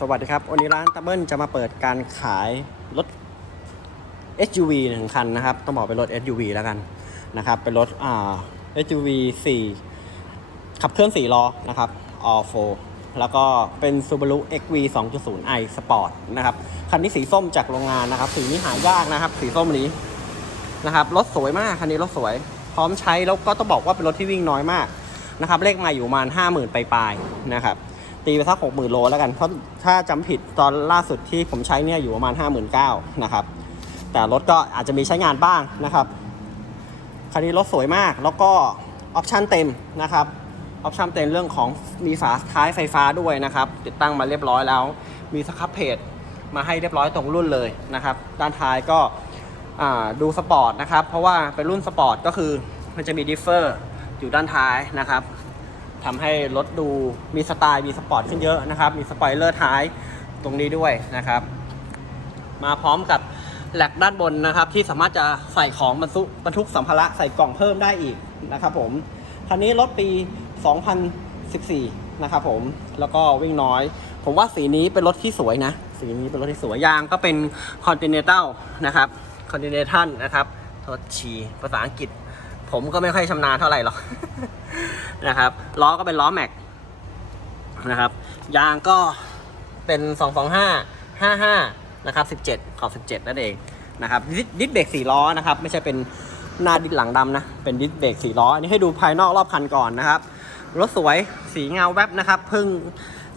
สวัสดีครับ วันนี้ร้านตับเบิลจะมาเปิดการขายรถ SUV หนึ่งคันนะครับ ต้องบอกเป็นรถ SUV แล้วกันนะครับ เป็นรถอ่า SUV 4 ขับเคลื่อน4ล้อนะครับ All 4แล้วก็เป็น Subaru XV 2.0i Sport นะครับ คันนี้สีส้มจากโรงงานนะครับ สีนี้หายากนะครับ สีส้มนี้นะครับ รถสวยมาก คันนี้รถสวย พร้อมใช้แล้วก็ต้องบอกว่าเป็นรถที่วิ่งน้อยมากนะครับ เลขมาอยู่ประมาณ 50,000 ปลายๆนะครับ ตีไปสักหกหมื่นโลแล้วกัน เพราะถ้าจำผิดตอนล่าสุดที่ผมใช้เนี่ยอยู่ประมาณห้าหมื่นเก้านะครับ แต่รถก็อาจจะมีใช้งานบ้างนะครับคันนี้รถสวยมากแล้วก็ออปชันเต็มนะครับออปชันเต็มเรื่องของมีฝาท้ายไฟฟ้าด้วยนะครับ ติดตั้งมาเรียบร้อยแล้ว มีสครับเพจมาให้เรียบร้อยตรงรุ่นเลยนะครับ ด้านท้ายก็ดูสปอร์ตนะครับ เพราะว่าเป็นรุ่นสปอร์ตก็คือมันจะมีดิฟเฟอร์อยู่ด้านท้ายนะครับ ทำให้รถดูมีสไตล์มีสปอร์ตขึ้นเยอะนะครับ มีสปอยเลอร์ท้ายตรงนี้ด้วยนะครับ มาพร้อมกับแหลกด้านบนนะครับ ที่สามารถจะใส่ของบรรทุกบรรทุกสัมภาระใส่กล่องเพิ่มได้อีกนะครับผมคันนี้รถปี 2014 นะครับผมแล้วก็วิ่งน้อย ผมว่าสีนี้เป็นรถที่สวยนะ สีนี้เป็นรถที่สวยยางก็เป็น Continental นะครับ Continental นะครับโทษชีภาษาอังกฤษ ผมก็ไม่ค่อยชำนาญเท่าไหร่หรอกนะครับล้อก็เป็นล้อแม็กนะครับ ยางก็เป็น 225 55 นะครับ 17 ขอบ 17 นั่นเองนะครับดิสเบรก4ล้อนะครับ ไม่ใช่เป็นหน้าดิสหลังดำนะ เป็นดิสเบรก4ล้อ อันนี้ให้ดูภายนอกรอบคันก่อนนะครับ รถสวยสีเงาแวบนะครับ เพิ่ง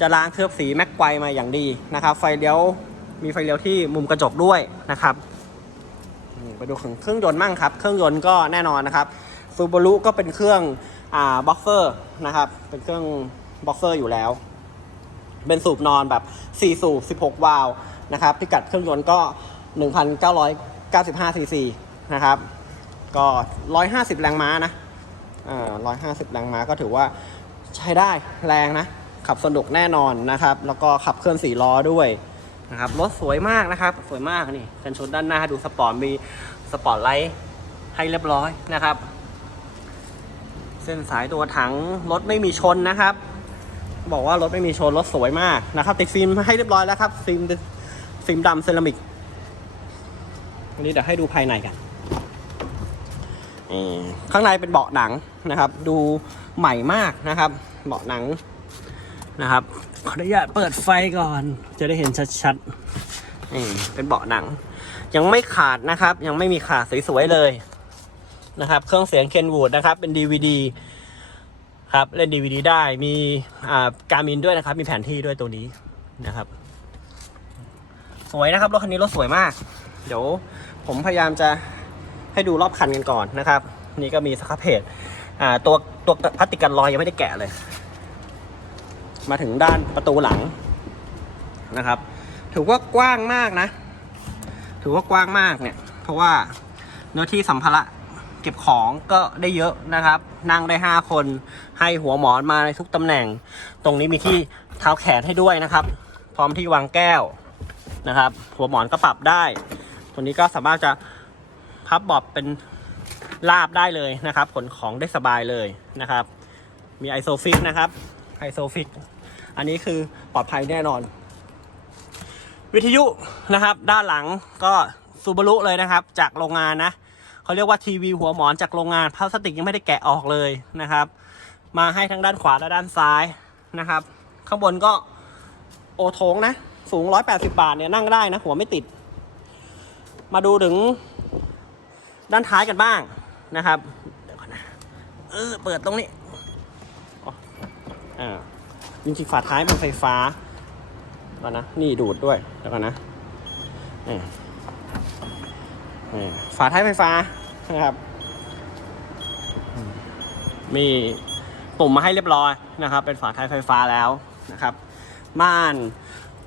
จะล้างเคลือบสีแม็กไกวมาอย่างดีนะครับ ไฟเลี้ยวมีไฟเลี้ยวที่มุมกระจกด้วยนะครับ ไปดูเครื่องยนต์มั่งครับ เครื่องยนต์ก็แน่นอนนะครับซูบารุก็เป็นเครื่องอ่าบ็อกเซอร์นะครับ เป็นเครื่องบ็อกเซอร์อยู่แล้ว เป็นสูบนอนแบบ 4 สูบ 16 วาล์วนะครับพิกัดเครื่องยนต์ก็ 1,995ซีซีนะครับ ก็ 150 แรงม้านะอ่า150 แรงม้าก็ถือว่าใช้ได้แรงนะ ขับสนุกแน่นอนนะครับ แล้วก็ขับเคลื่อน4ล้อด้วย นะครับรถสวยมากนะครับ สวยมากนี่กันชนด้านหน้าดูสปอร์ตมีสปอร์ตไลท์ให้เรียบร้อยนะครับ เส้นสายตัวถังรถไม่มีชนนะครับ บอกว่ารถไม่มีชนรถสวยมากนะครับ ติดฟิล์มให้เรียบร้อยแล้วครับฟิล์มฟิล์มดำเซรามิกอันนี้เดี๋ยวให้ดูภายในกันข้างในเป็นเบาะหนังนะครับ ดูใหม่มากนะครับ เบาะหนัง นะครับ ขออนุญาตเปิดไฟก่อน จะได้เห็นชัดๆนี่เป็นเบาะหนัง ยังไม่ขาดนะครับ ยังไม่มีขาดสวยๆเลยนะครับ เครื่องเสียงเคนวูดนะครับ เป็น DVD ครับเล่น DVD ได้มีอ่าการมินด้วยนะครับ มีแผนที่ด้วยตัวนี้นะครับ สวยนะครับรถคันนี้รถสวยมาก เดี๋ยวผมพยายามจะให้ดูรอบคันกันก่อนนะครับ นี่ก็มีสครับเพจอ่าตัวตัวพลาสติกกันรอยยังไม่ได้แกะเลย มาถึงด้านประตูหลังนะครับ ถือว่ากว้างมากนะ ถือว่ากว้างมากเนี่ย เพราะว่าเนื้อที่สัมภาระเก็บของก็ได้เยอะนะครับ นั่งได้ 5 คนให้หัวหมอนมาในทุกตำแหน่ง ตรงนี้มีที่เท้าแขนให้ด้วยนะครับ พร้อมที่วางแก้วนะครับ หัวหมอนก็ปรับได้ ตัวนี้ก็สามารถจะพับบอบเป็นลาบได้เลยนะครับ ขนของได้สบายเลยนะครับ มีไอโซฟิกนะครับไอโซฟิก อันนี้คือปลอดภัยแน่นอน วิทยุนะครับ ด้านหลังก็ซูบารุเลยนะครับ จากโรงงานนะเขาเรียกว่าทีวีหัวหมอนจากโรงงานพลาสติกยังไม่ได้แกะออกเลยนะครับ มาให้ทั้งด้านขวาและด้านซ้ายนะครับ ข้างบนก็โอโถงนะ สูง 180 บาทเนี่ยนั่งได้นะ หัวไม่ติด มาดูถึงด้านท้ายกันบ้างนะครับ เดี๋ยวก่อนนะ เออ เปิดตรงนี้อ๋ออ่า จริงๆฝาท้ายมันไฟฟ้าแล้วนะนี่ดูดด้วยเดี๋ยวก่อนนะนี่นี่ฝาท้ายไฟฟ้านะครับมีปุ่มมาให้เรียบร้อยนะครับ เป็นฝาท้ายไฟฟ้าแล้วนะครับม่าน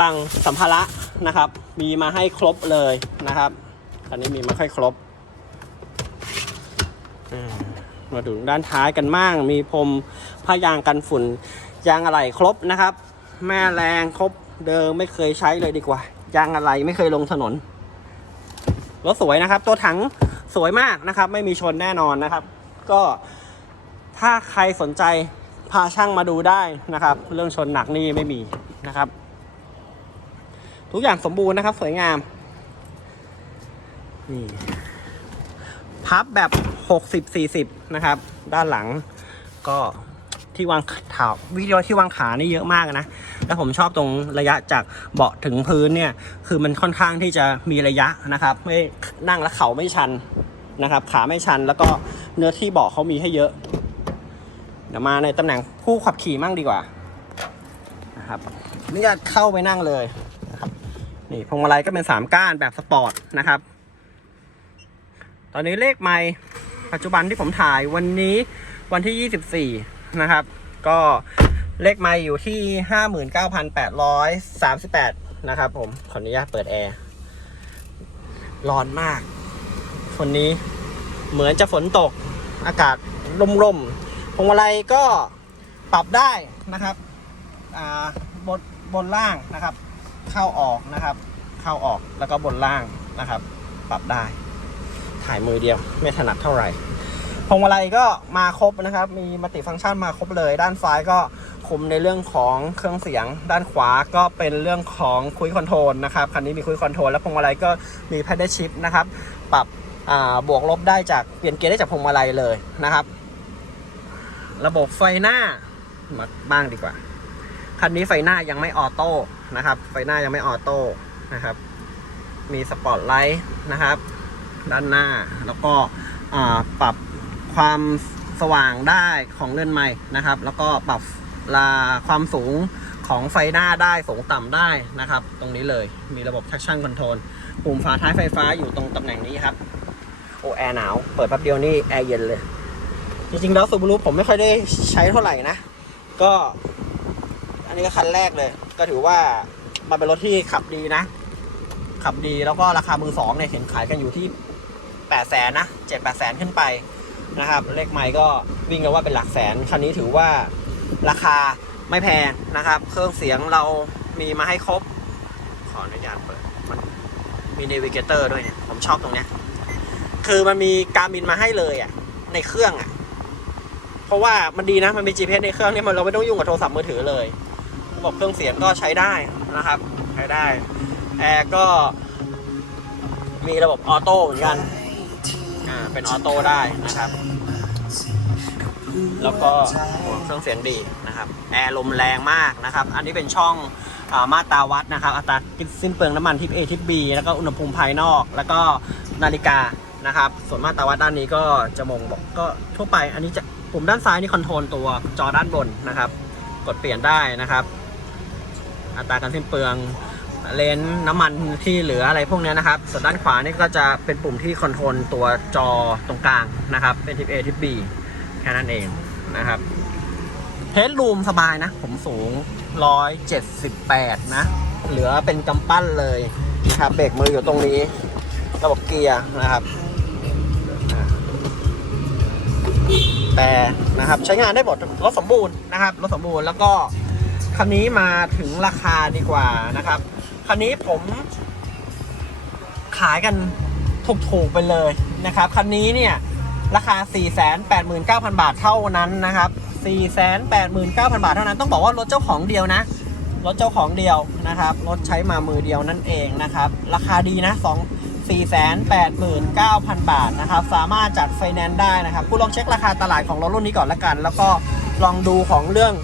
บังสัมภาระนะครับ มีมาให้ครบเลยนะครับอันนี้มีมาให้ครบมาดูด้านท้ายกันมั่งมีพรมผ้ายางกันฝุ่น ยางอะไหล่ครบนะครับ แม่แรงครบเดิมไม่เคยใช้เลยดีกว่า ยางอะไหล่ไม่เคยลงถนนรถสวยนะครับ ตัวถังสวยมากนะครับ ไม่มีชนแน่นอนนะครับ ก็ถ้าใครสนใจพาช่างมาดูได้นะครับ เรื่องชนหนักนี่ไม่มีนะครับ ทุกอย่างสมบูรณ์นะครับ สวยงามนี่พับแบบหกสิบสี่สิบนะครับ ด้านหลังก็ ที่วางขาวิดีโอที่วางขานี่เยอะมากนะ แล้วผมชอบตรงระยะจากเบาะถึงพื้นเนี่ยคือมันค่อนข้างที่จะมีระยะนะครับ ไม่นั่งแล้วเข่าไม่ชันนะครับ ขาไม่ชันแล้วก็เนื้อที่เบาะเขามีให้เยอะ เดี๋ยวมาในตำแหน่งผู้ขับขี่มั่งดีกว่านะครับนี่จะเข้าไปนั่งเลยนะครับนี่พวงมาลัยก็เป็นสามก้านแบบสปอร์ตนะครับ ตอนนี้เลขไมล์ปัจจุบันที่ผมถ่ายวันนี้วันที่ 24 นะครับ ก็เลขไมล์อยู่ที่59,838นเก้าพันแปดร้อยสามสิบแปดนะครับผม ขออนุญาตเปิดแอร์ ร้อนมากคนนี้เหมือนจะฝนตกอากาศร่มๆพวงมาลัยก็ปรับได้นะครับอ่าบนบนล่างนะครับ เข้าออกนะครับ เข้าออกแล้วก็บนล่างนะครับ ปรับได้ ถ่ายมือเดียวไม่ถนัดเท่าไหร่ พวงมาลัยก็มาครบนะครับ มีมัลติฟังก์ชันมาครบเลย ด้านซ้ายก็คุมในเรื่องของเครื่องเสียง ด้านขวาก็เป็นเรื่องของคุยคอนโทรลนะครับ คันนี้มีคุยคอนโทรลและพวงมาลัยก็มีแพดเดิลชิพนะครับ ปรับบวกลบได้จากเปลี่ยนเกียร์ได้จากพวงมาลัยเลยนะครับ ระบบไฟหน้ามาบ้างดีกว่า คันนี้ไฟหน้ายังไม่ออโต้นะครับ ไฟหน้ายังไม่ออโต้นะครับ มีสปอตไลท์นะครับ ด้านหน้าแล้วก็ปรับ ความสว่างได้ของเลื่อนไม้นะครับ แล้วก็ปรับลาความสูงของไฟหน้าได้สูงต่ำได้นะครับ ตรงนี้เลยมีระบบ traction control ปุ่มฝาท้ายไฟฟ้าอยู่ตรงตำแหน่งนี้ครับ โอแอร์หนาว เปิดแป๊บเดียวนี่แอร์เย็นเลย จริงๆแล้วซูบารุผมไม่ค่อยได้ใช้เท่าไหร่นะ ก็ อันนี้ก็คันแรกเลย ก็ถือว่ามันเป็นรถที่ขับดีนะ ขับดีแล้วก็ราคามือสองเนี่ยเห็นขายกันอยู่ที่แปดแสนนะเจ็ดแปดแสนขึ้นไป นะครับเลขไมล์ก็วิ่งกันว่าเป็นหลักแสน คันนี้ถือว่าราคาไม่แพงนะครับ เครื่องเสียงเรามีมาให้ครบ ขออนุญาตเปิดมันมีเนวิเกเตอร์ด้วยเนี่ย ผมชอบตรงเนี้ย คือมันมีการบินมาให้เลยอะ ในเครื่องอะ เพราะว่ามันดีนะมันมี GPS ในเครื่องเนี่มันเราไม่ต้องยุ่งกับโทรศัพท์มือถือเลยระบบเครื่องเสียงก็ใช้ได้นะครับ ใช้ได้แอร์ก็มีระบบออโต้เหมือนกัน เป็นออโต้ได้นะครับ แล้วก็เครื่องเสียงดีนะครับ แอร์ลมแรงมากนะครับ อันนี้เป็นช่องอมาตราวัดนะครับ อัตราสิ้นเปลืองน้ำมันทิป A ทิป B แล้วก็อุณหภูมิภายนอก แล้วก็นาฬิกานะครับ ส่วนมาตราวัดด้านนี้ก็จะมงบอกก็ทั่วไป อันนี้จะปุ่มด้านซ้ายนี่คอนโทรลตัวจอด้านบนนะครับ กดเปลี่ยนได้นะครับ อัตราการสิ้นเปลือง เลนส์น้ำมันที่เหลืออะไรพวกนี้นะครับ ส่วนด้านขวานี่ก็จะเป็นปุ่มที่คอนโทรลตัวจอตรงกลางนะครับ เป็นทิป A ทิป B แค่นั้นเองนะครับเฮดรูมสบายนะ ผมสูง 178 นะ เหลือเป็นกำปั้นเลยนะครับเบรกมืออยู่ตรงนี้ ระบบเกียร์นะครับแต่นะครับใช้งานได้หมดรถสมบูรณ์นะครับรถสมบูรณ์แล้วก็คันนี้มาถึงราคาดีกว่านะครับ คันนี้ผมขายกันถูกๆไปเลยนะครับ คันนี้เนี่ยราคา 489,000 บาทเท่านั้นนะครับ 489,000 บาทเท่านั้น ต้องบอกว่ารถเจ้าของเดียวนะ รถเจ้าของเดียวนะครับ รถใช้มามือเดียวนั่นเองนะครับ ราคาดีนะ2 489,000 บาทนะครับ สามารถจัดไฟแนนซ์ได้นะครับ คุณลองเช็คราคาตลาดของรถรุ่นนี้ก่อนละกัน แล้วก็ลองดูของเรื่อง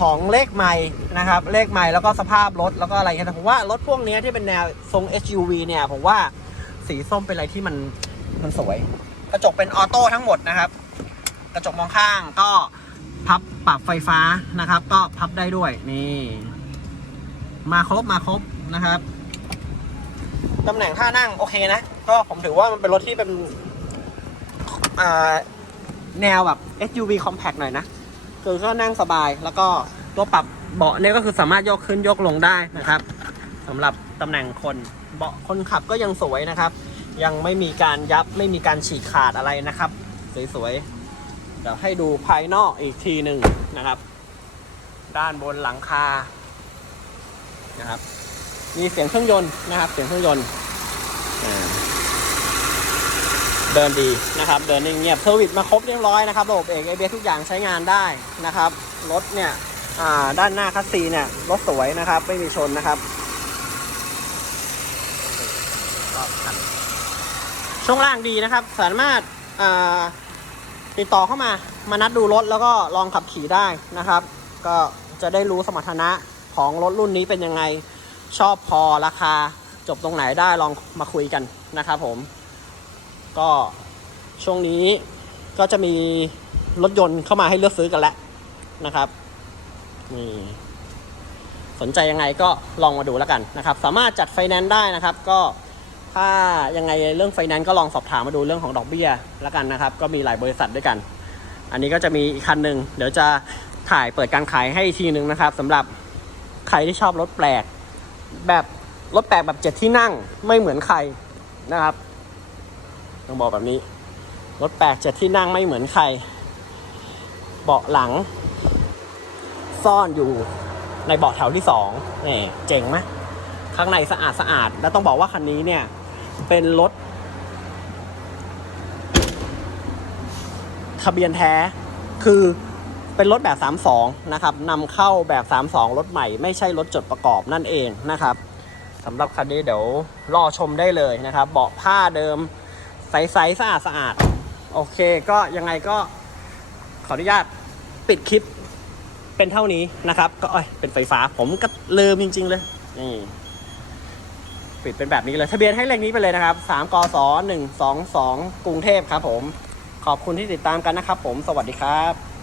ของเลขใหม่นะครับ เลขใหม่แล้วก็สภาพรถแล้วก็อะไรเงี้ยแต่ผมว่ารถพวกนี้ที่เป็นแนวทรง SUV เนี่ย ผมว่าสีส้มเป็นอะไรที่มันมันสวย กระจกเป็นออโต้ทั้งหมดนะครับ กระจกมองข้างก็พับปรับไฟฟ้านะครับ ก็พับได้ด้วยนี่ มาครบมาครบนะครับตำแหน่งท่านั่งโอเคนะ ก็ผมถือว่ามันเป็นรถที่เป็นแนวแบบ SUV compact หน่อยนะ คือก็นั่งสบาย แล้วก็ตัวปรับเบาะเนี่ยก็คือสามารถยกขึ้นยกลงได้นะครับสำหรับตำแหน่งคนเบาะคนขับก็ยังสวยนะครับ ยังไม่มีการยับไม่มีการฉีกขาดอะไรนะครับ สวยๆเดี๋ยวให้ดูภายนอกอีกทีหนึ่งนะครับ ด้านบนหลังคานะครับ มีเสียงเครื่องยนต์นะครับ เสียงเครื่องยนต์ เดินดีนะครับเดินเงียบเซอร์วิสมาครบเรียบร้อยนะครับระบบเอกเอเบทุกอย่างใช้งานได้นะครับรถเนี่ยด้านหน้าคัสซีเนี่ยรถสวยนะครับไม่มีชนนะครับช่วงล่างดีนะครับ สามารถติดต่อเข้ามามานัดดูรถแล้วก็ลองขับขี่ได้นะครับ ก็จะได้รู้สมรรถนะของรถรุ่นนี้เป็นยังไงชอบพอราคาจบตรงไหนได้ลองมาคุยกันนะครับผม ก็ช่วงนี้ก็จะมีรถยนต์เข้ามาให้เลือกซื้อกันแล้วนะครับนี่สนใจยังไงก็ลองมาดูแล้วกันนะครับ สามารถจัดไฟแนนซ์ได้นะครับ ก็ถ้ายังไงเรื่องไฟแนนซ์ก็ลองสอบถามมาดูเรื่องของดอกเบี้ยแล้วกันนะครับ ก็มีหลายบริษัทด้วยกัน อันนี้ก็จะมีอีกคันหนึ่งเดี๋ยวจะถ่ายเปิดการขายให้อีกทีหนึ่งนะครับสำหรับใครที่ชอบรถแปลก แบบรถแปลกแบบเจ็ดที่นั่งไม่เหมือนใครนะครับ ต้องบอกแบบนี้ รถแปลกเจ็ดที่นั่งไม่เหมือนใคร เบาะหลัง ซ่อนอยู่ในเบาะแถวที่สองนี่เจ๋งไหมข้างในสะอาดสะอาด แล้วต้องบอกว่าคันนี้เนี่ย เป็นรถทะเบียนแท้คือเป็นรถแบบ 32 นะครับนำเข้าแบบ 32 รถใหม่ไม่ใช่รถจดประกอบนั่นเองนะครับสำหรับคันนี้เดี๋ยวรอชมได้เลยนะครับ เบาะผ้าเดิม ใสๆสะอาดสะอาดโอเคก็ยังไงก็ขออนุญาตปิดคลิปเป็นเท่านี้นะครับ ก็เอ้ยเป็นไฟฟ้าผมก็ลืมจริง ๆ เลยนี่ปิดเป็นแบบนี้เลย ทะเบียนให้เลขนี้ไปเลยนะครับ3กศ122 กรุงเทพครับผม ขอบคุณที่ติดตามกันนะครับผมสวัสดีครับ